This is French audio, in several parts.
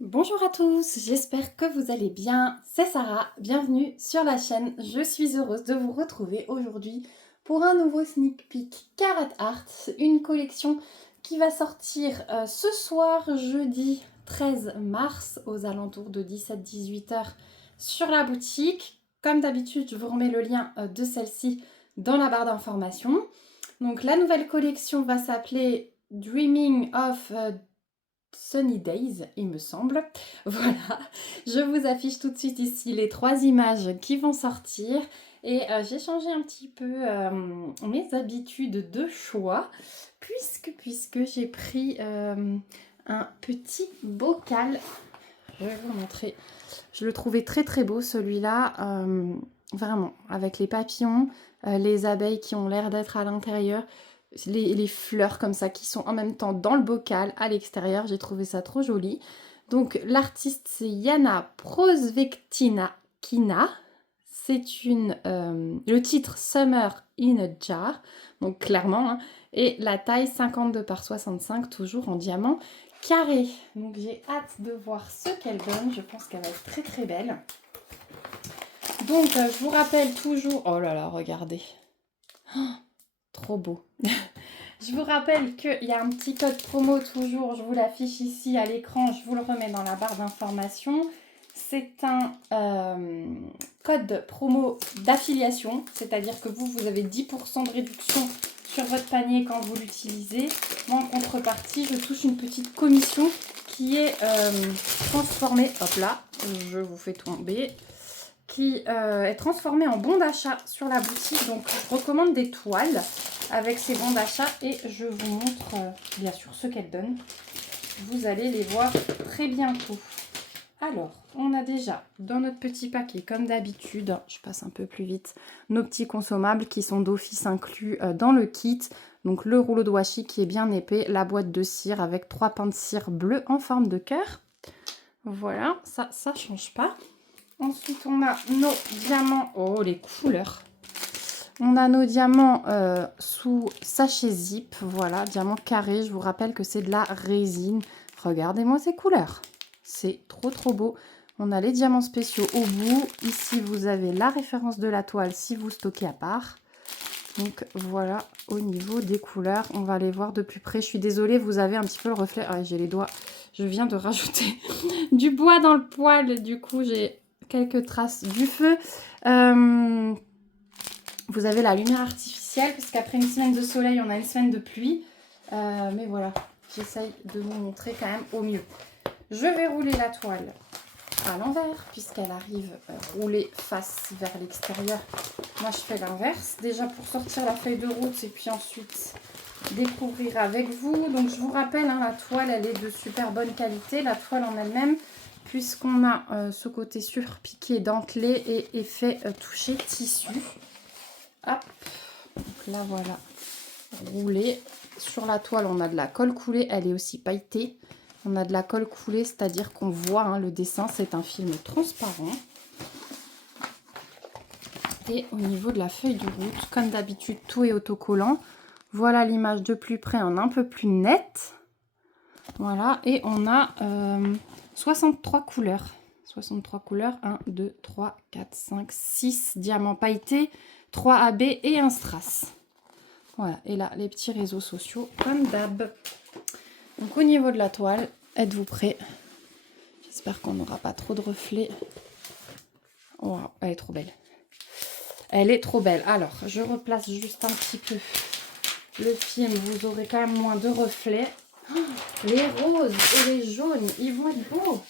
Bonjour à tous, j'espère que vous allez bien. C'est Sarah, bienvenue sur la chaîne. Je suis heureuse de vous retrouver aujourd'hui pour un nouveau sneak peek Carrot Art, une collection qui va sortir ce soir, jeudi 13 mars, aux alentours de 17-18 heures sur la boutique. Comme d'habitude, je vous remets le lien de celle-ci dans la barre d'informations. Donc la nouvelle collection va s'appeler Dreaming of Sunny Days, il me semble. Voilà, je vous affiche tout de suite ici les 3 images qui vont sortir. Et j'ai changé un petit peu mes habitudes de choix, puisque j'ai pris un petit bocal. Je vais vous montrer. Je le trouvais très très beau celui-là, vraiment, avec les papillons, les abeilles qui ont l'air d'être à l'intérieur. Les fleurs comme ça qui sont en même temps dans le bocal à l'extérieur. J'ai trouvé ça trop joli. Donc l'artiste c'est Yana Prosvectina Kina. C'est le titre Summer in a Jar. Donc clairement. Hein, et la taille 52 par 65, toujours en diamant carré. Donc j'ai hâte de voir ce qu'elle donne. Je pense qu'elle va être très très belle. Donc je vous rappelle toujours... Oh là là, regardez. Oh, trop beau. Je vous rappelle qu'il y a un petit code promo toujours, je vous l'affiche ici à l'écran, je vous le remets dans la barre d'informations. C'est un code promo d'affiliation, c'est-à-dire que vous avez 10% de réduction sur votre panier quand vous l'utilisez. Moi, en contrepartie, je touche une petite commission qui est transformée, hop là, je vous fais tomber, qui est transformée en bon d'achat sur la boutique. Donc, je recommande des toiles avec ces bons d'achat et je vous montre bien sûr ce qu'elles donnent. Vous allez les voir très bientôt. Alors, on a déjà dans notre petit paquet, comme d'habitude, je passe un peu plus vite, nos petits consommables qui sont d'office inclus dans le kit. Donc le rouleau de washi qui est bien épais, la boîte de cire avec 3 pains de cire bleus en forme de cœur. Voilà, ça change pas. Ensuite, on a nos diamants. Oh, les couleurs! On a nos diamants sous sachet zip. Voilà, diamant carré. Je vous rappelle que c'est de la résine. Regardez-moi ces couleurs. C'est trop trop beau. On a les diamants spéciaux au bout. Ici, vous avez la référence de la toile si vous stockez à part. Donc voilà, au niveau des couleurs, on va les voir de plus près. Je suis désolée, vous avez un petit peu le reflet. Ah, j'ai les doigts. Je viens de rajouter du bois dans le poêle. Du coup, j'ai quelques traces du feu. Vous avez la lumière artificielle, parce qu'après une semaine de soleil, on a une semaine de pluie. Mais voilà, j'essaye de vous montrer quand même au mieux. Je vais rouler la toile à l'envers, puisqu'elle arrive roulée face vers l'extérieur. Moi, je fais l'inverse, déjà pour sortir la feuille de route, et puis ensuite découvrir avec vous. Donc, je vous rappelle, hein, la toile, elle est de super bonne qualité, la toile en elle-même, puisqu'on a ce côté surpiqué, dentelé et effet touché tissu. Hop, donc là voilà, roulé. Sur la toile, on a de la colle coulée, elle est aussi pailletée. On a de la colle coulée, c'est-à-dire qu'on voit hein, le dessin, c'est un film transparent. Et au niveau de la feuille de route, comme d'habitude, tout est autocollant. Voilà l'image de plus près, en un peu plus nette. Voilà, et on a 63 couleurs. 63 couleurs, 1, 2, 3, 4, 5, 6 diamants pailletés, 3 AB et un strass. Voilà, et là, les petits réseaux sociaux, comme d'hab. Donc, au niveau de la toile, êtes-vous prêts? J'espère qu'on n'aura pas trop de reflets. Wow, elle est trop belle. Elle est trop belle. Alors, je replace juste un petit peu le film. Vous aurez quand même moins de reflets. Oh, les roses et les jaunes, ils vont être beaux.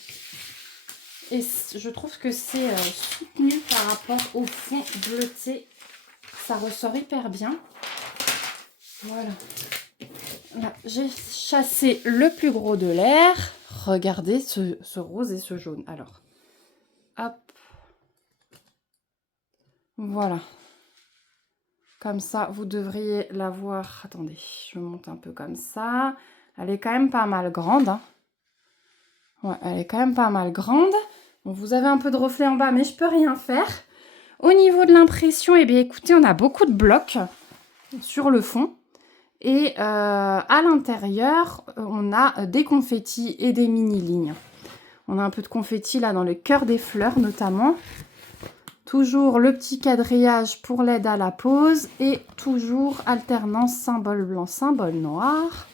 Et je trouve que c'est soutenu par rapport au fond bleuté. Ça ressort hyper bien. Voilà. Là, j'ai chassé le plus gros de l'air. Regardez ce rose et ce jaune. Alors, hop. Voilà. Comme ça, vous devriez la voir. Attendez, je monte un peu comme ça. Elle est quand même pas mal grande. Hein. Ouais, elle est quand même pas mal grande. Bon, vous avez un peu de reflet en bas, mais je peux rien faire. Au niveau de l'impression, eh bien, écoutez, on a beaucoup de blocs sur le fond. Et à l'intérieur, on a des confettis et des mini-lignes. On a un peu de confetti là dans le cœur des fleurs notamment. Toujours le petit quadrillage pour l'aide à la pose et toujours alternance symbole blanc, symbole noir.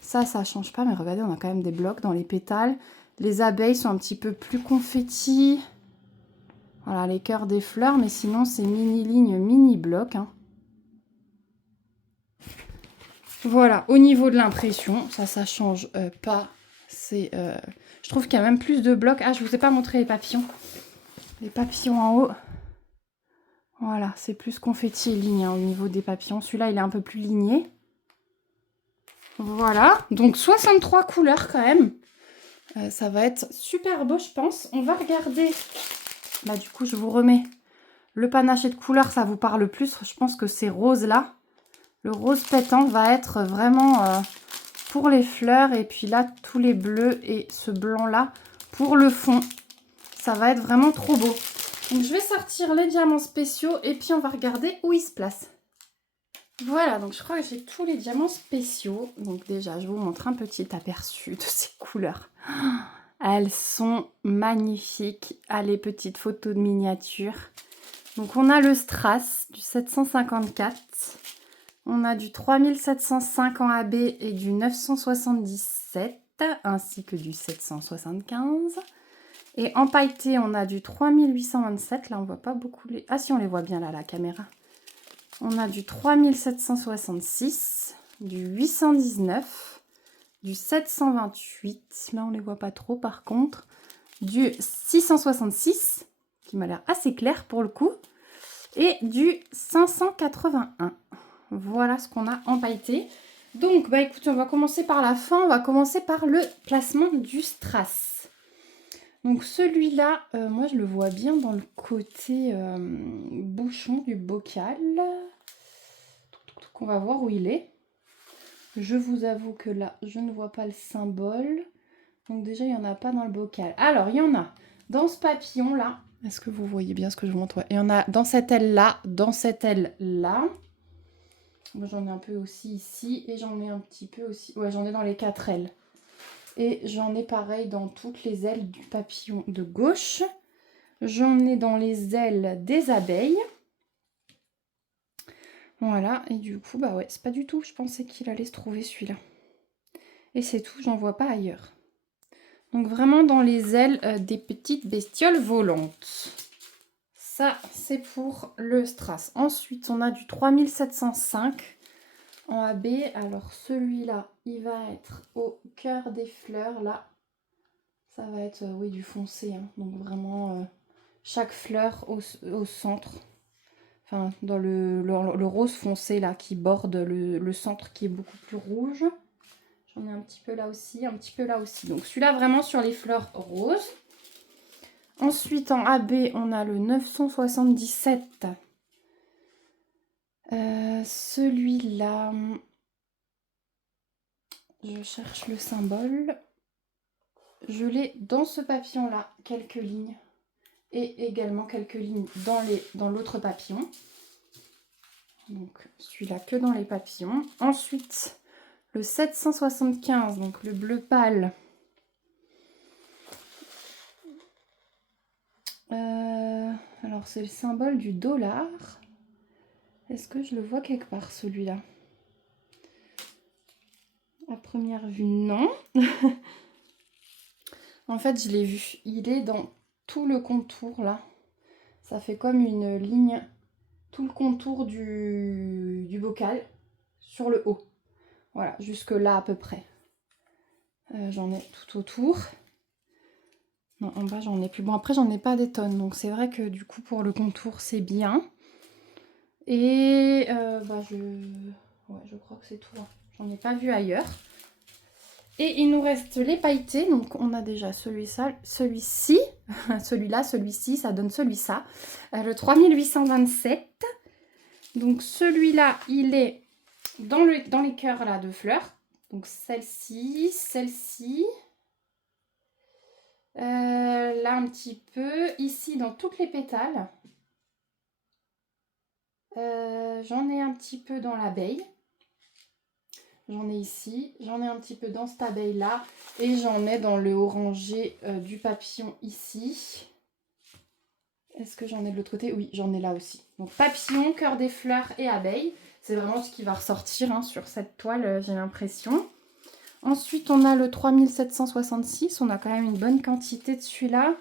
Ça change pas, mais regardez, on a quand même des blocs dans les pétales. Les abeilles sont un petit peu plus confetti. Voilà, les cœurs des fleurs, mais sinon c'est mini ligne, mini bloc. Hein. Voilà, au niveau de l'impression, ça change pas. Je trouve qu'il y a même plus de blocs. Ah, je vous ai pas montré les papillons. Les papillons en haut. Voilà, c'est plus confetti et ligne hein, au niveau des papillons. Celui-là, il est un peu plus ligné. Voilà, donc 63 couleurs quand même. Ça va être super beau, je pense. On va regarder. Bah, du coup, je vous remets le panaché de couleurs. Ça vous parle plus. Je pense que ces roses-là, le rose pétant va être vraiment pour les fleurs. Et puis là, tous les bleus et ce blanc-là pour le fond. Ça va être vraiment trop beau. Donc, je vais sortir les diamants spéciaux et puis on va regarder où ils se placent. Voilà, donc je crois que j'ai tous les diamants spéciaux. Donc déjà, je vous montre un petit aperçu de ces couleurs. Elles sont magnifiques. Allez, petite photo de miniature. Donc on a le strass du 754. On a du 3705 en AB et du 977, ainsi que du 775. Et en pailleté, on a du 3827. Là, on voit pas beaucoup les... Ah si, on les voit bien là, la caméra. On a du 3766, du 819, du 728. Là, on ne les voit pas trop par contre. Du 666, qui m'a l'air assez clair pour le coup. Et du 581. Voilà ce qu'on a en pailleté. Donc, bah écoutez, on va commencer par la fin. On va commencer par le placement du strass. Donc celui-là, moi je le vois bien dans le côté bouchon du bocal. On va voir où il est. Je vous avoue que là, je ne vois pas le symbole. Donc déjà, il n'y en a pas dans le bocal. Alors, il y en a dans ce papillon-là. Est-ce que vous voyez bien ce que je vous montre? Ouais. Il y en a dans cette aile-là, dans cette aile-là. Moi, j'en ai un peu aussi ici. Et j'en ai un petit peu aussi... Ouais, j'en ai dans les 4 ailes. Et j'en ai pareil dans toutes les ailes du papillon de gauche. J'en ai dans les ailes des abeilles. Voilà, et du coup, bah ouais, c'est pas du tout, je pensais qu'il allait se trouver celui-là. Et c'est tout, j'en vois pas ailleurs. Donc vraiment dans les ailes des petites bestioles volantes. Ça, c'est pour le strass. Ensuite, on a du 3705 en AB. Alors celui-là, il va être au cœur des fleurs, là. Ça va être, oui, du foncé, hein. Donc vraiment, chaque fleur au centre. Enfin, dans le rose foncé, là, qui borde le centre qui est beaucoup plus rouge. J'en ai un petit peu là aussi, un petit peu là aussi. Donc celui-là, vraiment sur les fleurs roses. Ensuite, en AB, on a le 977. Celui-là, je cherche le symbole. Je l'ai dans ce papillon-là, quelques lignes. Et également quelques lignes dans l'autre papillon. Donc celui-là que dans les papillons. Ensuite, le 775, donc le bleu pâle. Alors c'est le symbole du dollar. Est-ce que je le vois quelque part celui-là? À première vue, non. En fait, je l'ai vu. Il est dans tout le contour là. Ça fait comme une ligne, tout le contour du bocal sur le haut. Voilà, jusque là à peu près. J'en ai tout autour. Non, en bas, j'en ai plus. Bon, après, j'en ai pas des tonnes. Donc, c'est vrai que du coup, pour le contour, c'est bien. Et je crois que c'est tout. Hein. J'en ai pas vu ailleurs. Et il nous reste les pailletés. Donc, on a déjà celui-ci, celui-là, celui-ci, ça donne celui-ça. Le 3827. Donc, celui-là, il est dans les cœurs là de fleurs. Donc, celle-ci, celle-ci. Là, un petit peu. Ici, dans toutes les pétales. J'en ai un petit peu dans l'abeille. J'en ai ici, j'en ai un petit peu dans cette abeille-là et j'en ai dans le orangé du papillon ici. Est-ce que j'en ai de l'autre côté? Oui, j'en ai là aussi. Donc papillon, cœur des fleurs et abeille. C'est vraiment ce qui va ressortir hein, sur cette toile, j'ai l'impression. Ensuite, on a le 3766. On a quand même une bonne quantité de celui-là.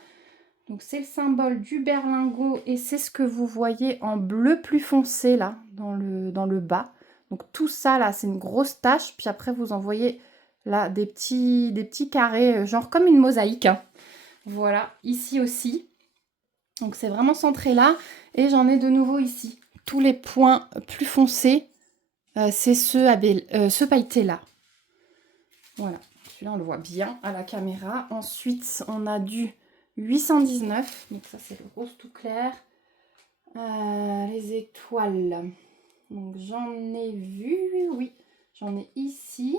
Donc c'est le symbole du berlingot et c'est ce que vous voyez en bleu plus foncé là, dans le bas. Donc tout ça là, c'est une grosse tache. Puis après, vous en voyez là des petits carrés, genre comme une mosaïque. Hein. Voilà, ici aussi. Donc c'est vraiment centré là. Et j'en ai de nouveau ici. Tous les points plus foncés, c'est ce pailleté là. Voilà, celui-là on le voit bien à la caméra. Ensuite, on a du 819, donc ça c'est le rose tout clair. Les étoiles, donc j'en ai vu, oui, j'en ai ici.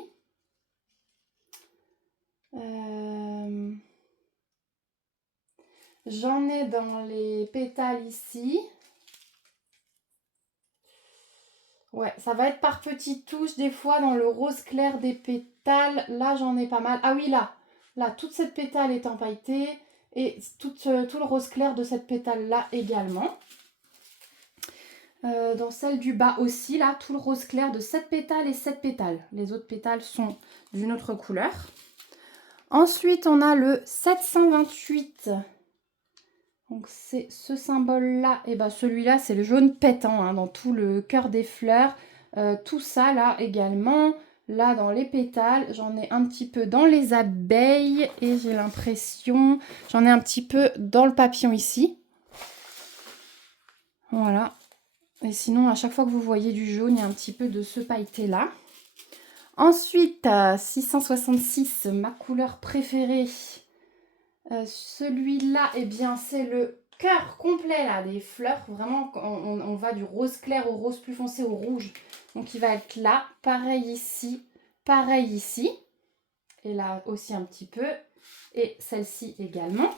J'en ai dans les pétales ici. Ouais, ça va être par petites touches, des fois dans le rose clair des pétales. Là, j'en ai pas mal. Ah oui, là, toute cette pétale est empailletée. Et tout le rose clair de cette pétale-là également. Dans celle du bas aussi, là, tout le rose clair de cette pétale et cette pétale. Les autres pétales sont d'une autre couleur. Ensuite, on a le 728. Donc, c'est ce symbole-là. Et bien, celui-là, c'est le jaune pétant hein, dans tout le cœur des fleurs. Tout ça, là, également. Là, dans les pétales, j'en ai un petit peu dans les abeilles. Et j'ai l'impression... J'en ai un petit peu dans le papillon ici. Voilà. Et sinon, à chaque fois que vous voyez du jaune, il y a un petit peu de ce pailleté-là. Ensuite, 666, ma couleur préférée. Celui-là, eh bien, c'est le cœur complet là, des fleurs. Vraiment, on va du rose clair au rose plus foncé au rouge. Donc, il va être là. Pareil ici. Pareil ici. Et là aussi un petit peu. Et celle-ci également.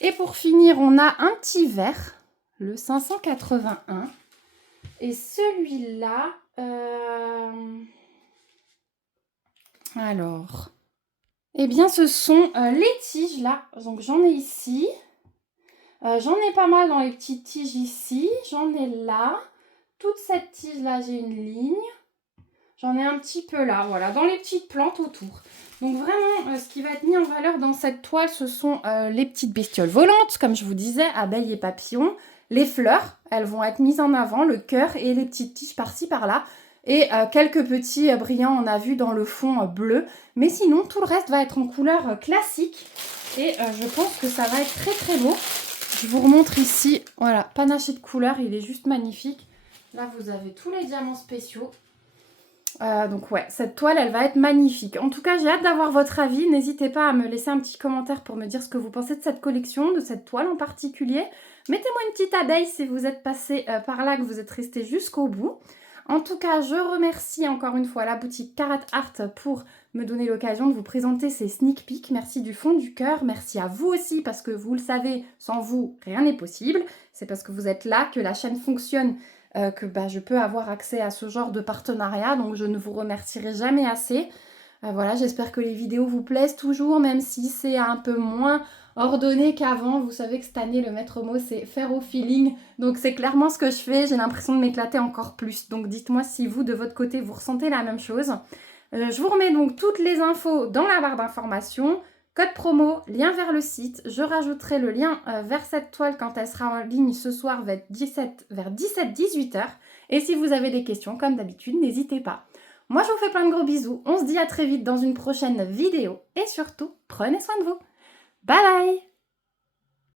Et pour finir, on a un petit vert. Le 581. Et celui-là... Alors... Eh bien, ce sont les tiges, là. Donc, j'en ai ici. J'en ai pas mal dans les petites tiges ici. J'en ai là. Toute cette tige-là, j'ai une ligne. J'en ai un petit peu là, voilà, dans les petites plantes autour. Donc, vraiment, ce qui va être mis en valeur dans cette toile, ce sont les petites bestioles volantes, comme je vous disais, abeilles et papillons. Les fleurs, elles vont être mises en avant, le cœur et les petites tiges par-ci, par-là. Et quelques petits brillants, on a vu dans le fond bleu. Mais sinon, tout le reste va être en couleur classique. Et je pense que ça va être très très beau. Je vous remontre ici, voilà, panaché de couleurs, il est juste magnifique. Là, vous avez tous les diamants spéciaux. Donc ouais, cette toile, elle va être magnifique. En tout cas, j'ai hâte d'avoir votre avis. N'hésitez pas à me laisser un petit commentaire pour me dire ce que vous pensez de cette collection, de cette toile en particulier. Mettez-moi une petite abeille si vous êtes passé par là, que vous êtes resté jusqu'au bout. En tout cas, je remercie encore une fois la boutique Carat Art pour me donner l'occasion de vous présenter ces sneak peeks. Merci du fond du cœur. Merci à vous aussi parce que vous le savez, sans vous, rien n'est possible. C'est parce que vous êtes là que la chaîne fonctionne, que je peux avoir accès à ce genre de partenariat. Donc, je ne vous remercierai jamais assez. Voilà, j'espère que les vidéos vous plaisent toujours, même si c'est un peu moins ordonné qu'avant. Vous savez que cette année, le maître mot, c'est faire au feeling. Donc, c'est clairement ce que je fais. J'ai l'impression de m'éclater encore plus. Donc, dites-moi si vous, de votre côté, vous ressentez la même chose. Je vous remets donc toutes les infos dans la barre d'informations. Code promo, lien vers le site. Je rajouterai le lien vers cette toile quand elle sera en ligne ce soir vers 17-18 h. Et si vous avez des questions, comme d'habitude, n'hésitez pas. Moi, je vous fais plein de gros bisous. On se dit à très vite dans une prochaine vidéo. Et surtout, prenez soin de vous. Bye bye!